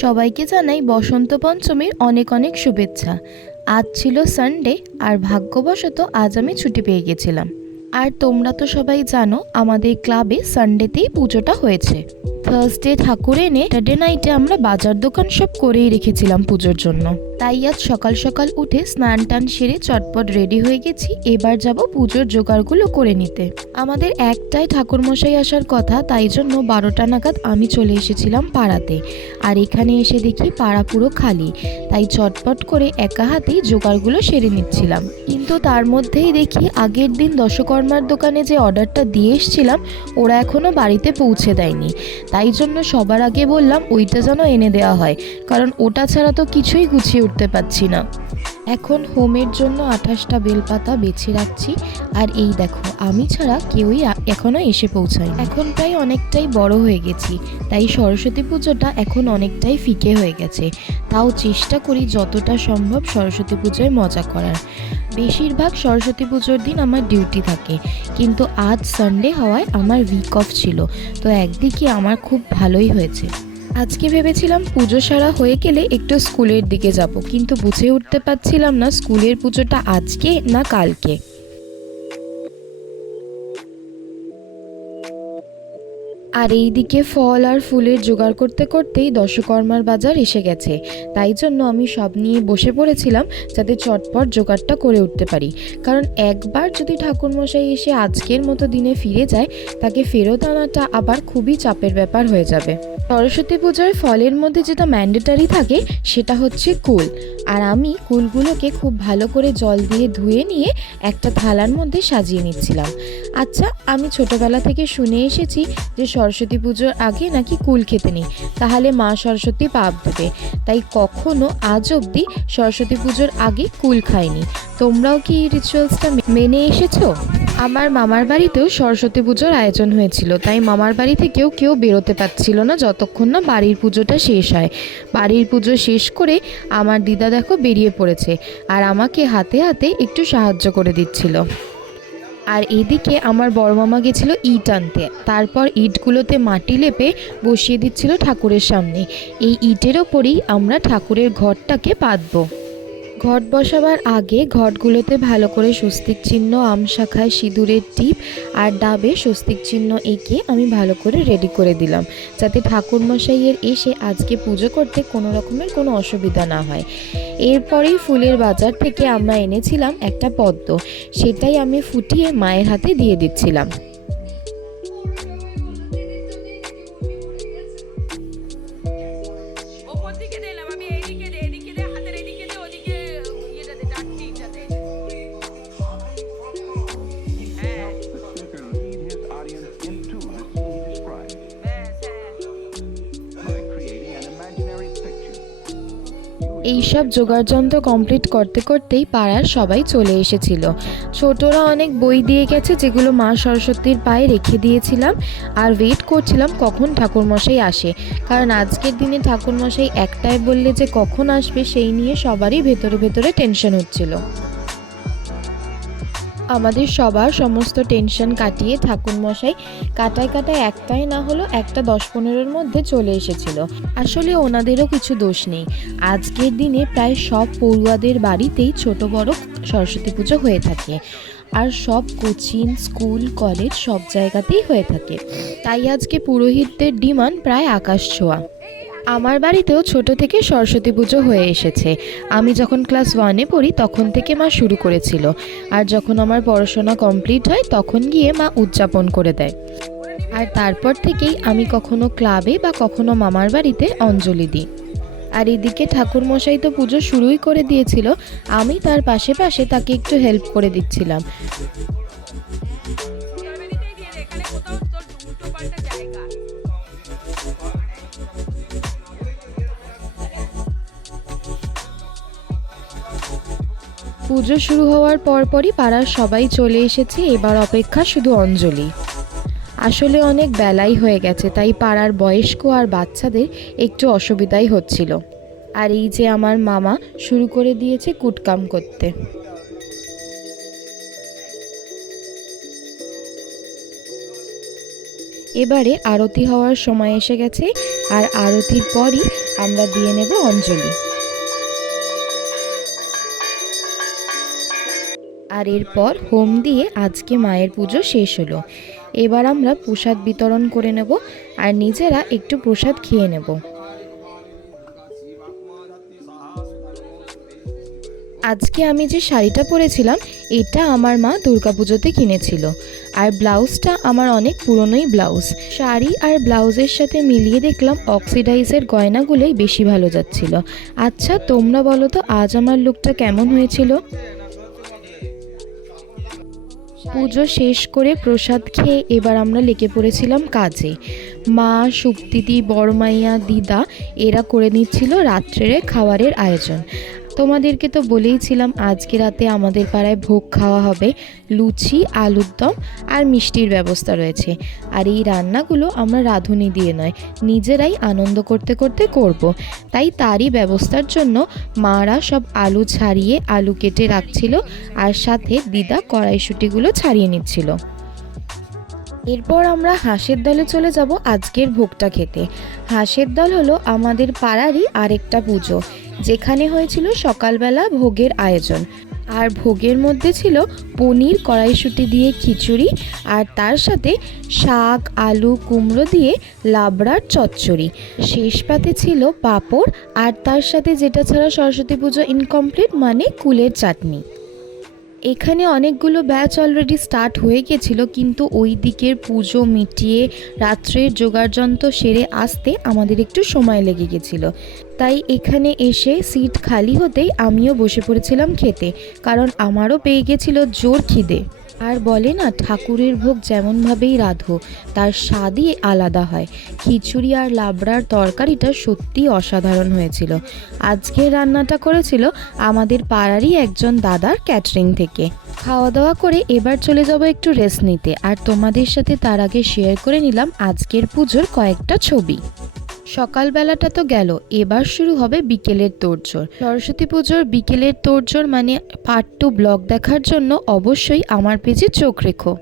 সবাইকে জানাই বসন্ত পঞ্চমীর অনেক অনেক শুভেচ্ছা। আজ ছিল সানডে আর ভাগ্যবশত আজ আমি ছুটি পেয়ে গেছিলাম। আর তোমরা তো সবাই জানো আমাদের ক্লাবে সানডেতেই পুজোটা হয়েছে। থার্সডে ঠাকুর এনে স্যাটারডে নাইটে আমরা বাজার দোকান সব করেই রেখেছিলাম পুজোর জন্য। তাই আজ সকাল সকাল উঠে স্নান টান সেরে চটপট রেডি হয়ে গেছি, এবার যাব পুজোর জোগাড়গুলো করে নিতে। আমাদের একটাই ঠাকুরমশাই আসার কথা, তাই জন্য 12টা নাগাদ আমি চলে এসেছিলাম পাড়াতে। আর এখানে এসে দেখি পাড়া পুরো খালি, তাই চটপট করে একা হাতেই জোগাড়গুলো সেরে নিচ্ছিলাম। কিন্তু তার মধ্যেই দেখি আগের দিন দশকর্মার দোকানে যে অর্ডারটা দিয়ে এসেছিলাম ওরা এখনও বাড়িতে পৌঁছে দেয়নি। তাই জন্য সবার আগে বললাম ওইটা যেন এনে দেওয়া হয়, কারণ ওটা ছাড়া তো কিছুই গুছিয়ে উঠতে পারছি না। এখন হোমের জন্য 28টা বেলপাতা বেছে রাখছি। আর এই দেখো, আমি ছাড়া কেউই এখনো এসে পৌঁছায়নি। এখন প্রায় অনেকটাই বড় হয়ে গেছি, তাই সরস্বতী পুজোটা এখন অনেকটাই ফিকে হয়ে গেছে। তাও চেষ্টা করি যতটা সম্ভব সরস্বতী পুজোয় মজা করার। বেশিরভাগ সরস্বতী পুজোর দিন আমার ডিউটি থাকে, কিন্তু আজ সানডে হওয়ায় আমার উইক অফ ছিল, তো একদিকে আমার খুব ভালোই হয়েছে। আজকে ভেবেছিলাম পুজো সারা হয়ে গেলে একটু স্কুলের দিকে যাব, কিন্তু বুঝে উঠতে পারছিলাম না স্কুলের পুজোটা আজকে না কালকে। আর এই দিকে ফল আর ফুলের জোগাড় করতে করতেই দশকর্মার বাজার এসে গেছে, তাই জন্য আমি সব নিয়ে বসে পড়েছিলাম যাতে চটপট জোগাড়টা করে উঠতে পারি। কারণ একবার যদি ঠাকুরমশাই এসে আজকের মতো দিনে ফিরে যায়, তাকে ফেরত আনাটা আবার খুবই চাপের ব্যাপার হয়ে যাবে। সরস্বতী পুজোয় ফলের মধ্যে যেটা ম্যান্ডেটারি থাকে সেটা হচ্ছে কুল। আর আমি কুলগুলোকে খুব ভালো করে জল দিয়ে ধুয়ে নিয়ে একটা থালার মধ্যে সাজিয়ে নিচ্ছিলাম। আচ্ছা, আমি ছোটবেলা থেকে শুনে এসেছি যে সরস্বতী পুজোর আগে নাকি কুল খেতে নেই, তাহলে মা সরস্বতী পাপ দেবে। তাই কখনো আজ অবধি সরস্বতী পুজোর আগে কুল খাইনি। তোমরাও কি এই রিচুয়ালসটা মেনে এসেছো? আমার মামার বাড়িতেও সরস্বতী পুজোর আয়োজন হয়েছিল, তাই মামার বাড়ি থেকেও কেউ বেরোতে পারছিল না যতক্ষণ না বাড়ির পুজোটা শেষ হয়। বাড়ির পুজো শেষ করে আমার দিদা দেখো বেরিয়ে পড়েছে, আর আমাকে হাতে হাতে একটু সাহায্য করে দিচ্ছিল। আর এদিকে আমার বড় মামা গেছিল ইট আনতে, তারপর ইটগুলোতে মাটি লেপে বসিয়ে দিচ্ছিল ঠাকুরের সামনে। এই ইটের ওপরেই আমরা ঠাকুরের ঘরটাকে পাতবো। ঘট বসাবার আগে ঘটগুলোতে ভালো করে স্বস্তিক চিহ্ন, আম শাখায় সিঁদুরের টিপ আর ডাবে স্বস্তিক চিহ্ন এঁকে আমি ভালো করে রেডি করে দিলাম, যাতে ঠাকুরমশাইয়ের এসে আজকে পুজো করতে কোনো রকমের কোনো অসুবিধা না হয়। এরপরেই ফুলের বাজার থেকে আমরা এনেছিলাম একটা পদ্ম, সেটাই আমি ফুটিয়ে মায়ের হাতে দিয়ে দিচ্ছিলাম। এইসব জোগাড়যন্ত্র কমপ্লিট করতে করতেই পাড়ার সবাই চলে এসেছিল। ছোটরা অনেক বই দিয়ে গেছে যেগুলো মা সরস্বতীর পায়ে রেখে দিয়েছিলাম, আর ওয়েট করছিলাম কখন ঠাকুরমশাই আসে, কারণ আজকের দিনে ঠাকুরমশাই একটাই বললে যে কখন আসবে সেই নিয়ে সবারই ভেতরে ভেতরে টেনশন হচ্ছিল। আমাদের সবার সমস্ত টেনশন কাটিয়ে ঠাকুরমশাই কাটায় কাটায় একটাই না হলো একটা 10-15-এর মধ্যে চলে এসেছিল। আসলে ওনাদেরও কিছু দোষ নেই, আজকের দিনে প্রায় সব পড়ুয়াদের বাড়িতেই ছোট বড় সরস্বতী পুজো হয়ে থাকে, আর সব কোচিং স্কুল কলেজ সব জায়গাতেই হয়ে থাকে। তাই আজকে পুরোহিতদের ডিমান্ড প্রায় আকাশ ছোঁয়া। আমার বাড়িতেও ছোট থেকে সরস্বতী পুজো হয়ে এসেছে। আমি যখন ক্লাস 1-এ পড়ি তখন থেকে মা শুরু করেছিল, আর যখন আমার পড়াশোনা কমপ্লিট হয় তখন গিয়ে মা উদযাপন করে দেয়। আর তারপর থেকেই আমি কখনো ক্লাবে বা কখনো মামার বাড়িতে অঞ্জলি দিই। আর এদিকে ঠাকুরমশাই তো পুজো শুরুই করে দিয়েছিল, আমি তার পাশে পাশে তাকে একটু হেল্প করে দিচ্ছিলাম। পুজো শুরু হওয়ার পরপরই পাড়ার সবাই চলে এসেছে, এবার অপেক্ষা শুধু অঞ্জলি। আসলে অনেক বেলাই হয়ে গেছে, তাই পাড়ার বয়স্ক আর বাচ্চাদের একটু অসুবিধাই হচ্ছিল। আর এই যে আমার মামা শুরু করে দিয়েছে কুটকাম করতে। এবারে আরতি হওয়ার সময় এসে গেছে, আর আরতির পরই আমরা দিয়ে নেব অঞ্জলি। আর এরপর হোম দিয়ে আজকে মায়ের পুজো শেষ হলো। এবার আমরা প্রসাদ বিতরণ করে নেব আর নিজেরা একটু প্রসাদ খেয়ে নেব। আজকে আমি যে শাড়িটা পরেছিলাম এটা আমার মা দুর্গাপুজোতে কিনেছিল, আর ব্লাউজটা আমার অনেক পুরনোই ব্লাউজ। শাড়ি আর ব্লাউজের সাথে মিলিয়ে দেখলাম অক্সিডাইজের গয়নাগুলোই বেশি ভালো যাচ্ছিল। আচ্ছা তোমরা বলো তো আজ আমার লুকটা কেমন হয়েছিল? পুজো শেষ করে প্রসাদ খেয়ে এবার আমরা লেগে পড়েছিলাম কাজে। মা, সুপ্তিদি, বড়মাইয়া, দিদা এরা করে নিচ্ছিল রাত্রের খাবারের আয়োজন। তোমাদেরকে তো বলেইছিলাম আজকে রাতে আমাদের পাড়ায় ভোগ খাওয়া হবে। লুচি, আলুর দম আর মিষ্টির ব্যবস্থা রয়েছে। আর এই রান্নাগুলো আমরা রাঁধুনি দিয়ে নয়, নিজেরাই আনন্দ করতে করতে করব। তাই তারই ব্যবস্থার জন্য মারা সব আলু ছাড়িয়ে আলু কেটে রাখছিল, আর সাথে দিদা কড়াইশুঁটিগুলো ছাড়িয়ে নিচ্ছিল। এরপর আমরা হাঁসের দলে চলে যাব আজকের ভোগটা খেতে। হাঁসের দল হলো আমাদের পাড়ারই আরেকটা পুজো, যেখানে হয়েছিল সকালবেলা ভোগের আয়োজন। আর ভোগের মধ্যে ছিল পনির, কড়াইশুঁটি দিয়ে খিচুড়ি, আর তার সাথে শাক, আলু, কুমড়ো দিয়ে লাবড়ার চচ্চড়ি। শেষ পাতে ছিল পাঁপড়, আর তার সাথে যেটা ছাড়া সরস্বতী পুজো ইনকমপ্লিট, মানে কুলের চাটনি। এখানে অনেকগুলো ব্যাচ অলরেডি স্টার্ট হয়ে গেছিল, কিন্তু ওই দিকের পুজো মিটিয়ে রাত্রের জোগাড়যন্ত্র সেরে আসতে আমাদের একটু সময় লেগে গেছিলো। তাই এখানে এসে সিট খালি হতেই আমিও বসে পড়েছিলাম খেতে, কারণ আমারও পেয়ে গেছিল জোর খিদে। আর বলে না, ঠাকুরের ভোগ যেমনভাবেই রাঁধো তার স্বাদই আলাদা হয়। খিচুড়ি আর লাবড়ার তরকারিটা সত্যিই অসাধারণ হয়েছিল। আজকের রান্নাটা করেছিল আমাদের পাড়ারই একজন দাদার ক্যাটারিং থেকে। খাওয়া দাওয়া করে এবার চলে যাব একটু রেস্ট নিতে, আর তোমাদের সাথে তার আগে শেয়ার করে নিলাম আজকের পুজোর কয়েকটা ছবি। সকালবেলাটা তো গেল, এবার শুরু হবে বিকেলের তোড়জোড়। সরস্বতী পুজোর বিকেলের তোড়জোড় মানে পার্ট 2 ব্লগ দেখার জন্য অবশ্যই আমার পেজে চোখ রেখো।